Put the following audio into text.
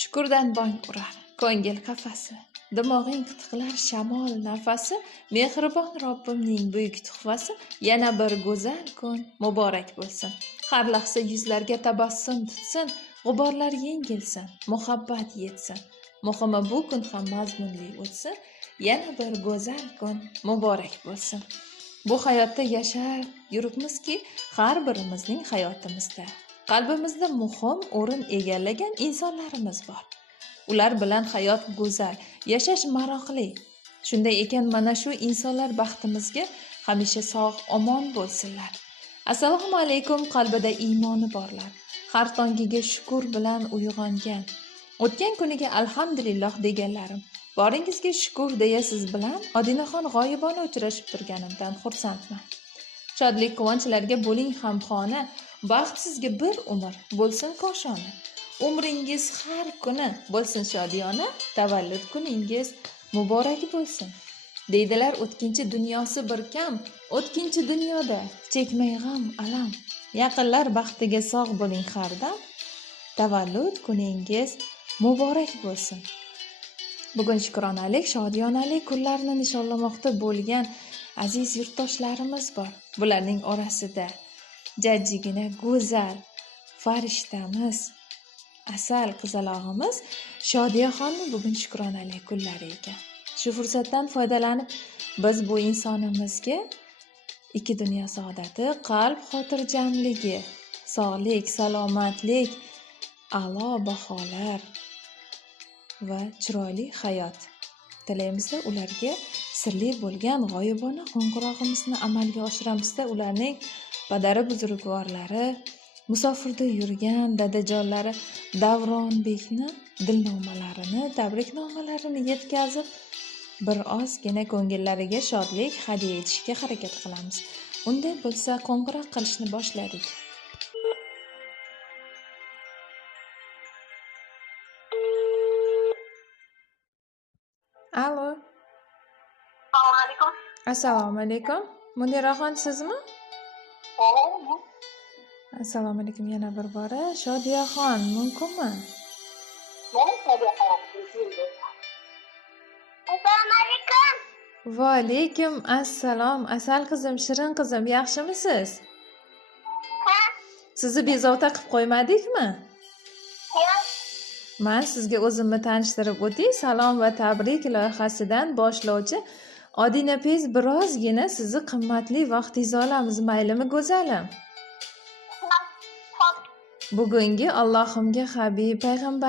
Shukurdan bong urar ko'ngil qafasi, dimog'ing qitiqlar shamol nafasi, mehribon Robbimning buyuk tuhfasi. Yana bir go'zal kun muborak bo'lsin. Har lahza yuzlarga tabassum tutsin, g'uborlar yengilsin, muhabbat yetsin. Muhimi bu kun ham mazmunli o'tsin. Yana bir go'zal kun muborak bo'lsin. Bu hayotda yashar yuribmizki, har birimizning hayotimizda qalbimizda muhim o'rin egallagan insonlarimiz bor. Ular bilan hayot go'zal, yashash maroqli. Shunday ekan, mana shu insonlar baxtimizga hamisha sog' omon bo'lsinlar. Assalomu alaykum qalbida iymoni borlar. Har tongiga shukur bilan uyg'ongan, o'tgan kuniga alhamdulillah deganlarim. Boringizga shukur deya siz bilan Odinaxon g'oyibona uchrashib turganimdan xursandman. Shodlik quvonchlarga bo'ling hamxona, baxt sizga bir umr bo'lsin koshona. Umringiz har kuni bo'lsin shodiyona, tavallud kuningiz muborak bo'lsin. Deydilar o'tkinchi dunyosi bir kam, o'tkinchi dunyoda chekmay g'am alam. Yaqinlar baxtiga sog' bo'ling har dam, tavallud kuningiz muborak bo'lsin. Bugun shukronalik, shodiyonalik kunlarni nishonlamoqda bo'lgan aziz yurtdoshlarimiz bor. Bularning orasida jajjigina go'zal farishtamiz, asal qizalog'imiz Shodiyaxonni bugun shukronalik kunlari ekan. Shu fursatdan foydalanib biz bu insonimizga ikki dunyo saodati, qalb xotirjamligi, sog'lik, salomatlik, a'lo baholar va chiroyli hayot tilaymizda. Ularga sirli bo'lgan g'oyibona qo'ng'irog'imizni amalga oshiramizda. Ularning padari buzrukvorlari, musofirda yurgan dadajonlari Davronbekni dilnomalarini, tabriknomalarini yetkazib, bir ozgina ko'ngillariga shodlik hadya etishga harakat qilamiz. Unday bo'lsa, qo'ng'iroq qilishni boshladik. Alo. Assalomu alaykum. Assalomu alaykum. Muniraxon sizmi? Assalomu alaykum yana bir bora. Shodiyaxon mumkinmi? Assalomu alaykum. Va alaykum assalom. Asal qizim, shirin qizim, yaxshimisiz? Ha? Sizni bezovta qilib qo'ymadikmi? Yo'q. Men sizga o'zimni tanishtirib o'tay. Salom va tabrik loyihasidan boshlovchi Odina Pez birozgina sizni qimmatli vaqtingizni olamiz, maylimi go'zalim? Xo'p. Bugungi Allohimga Habib payg'ambar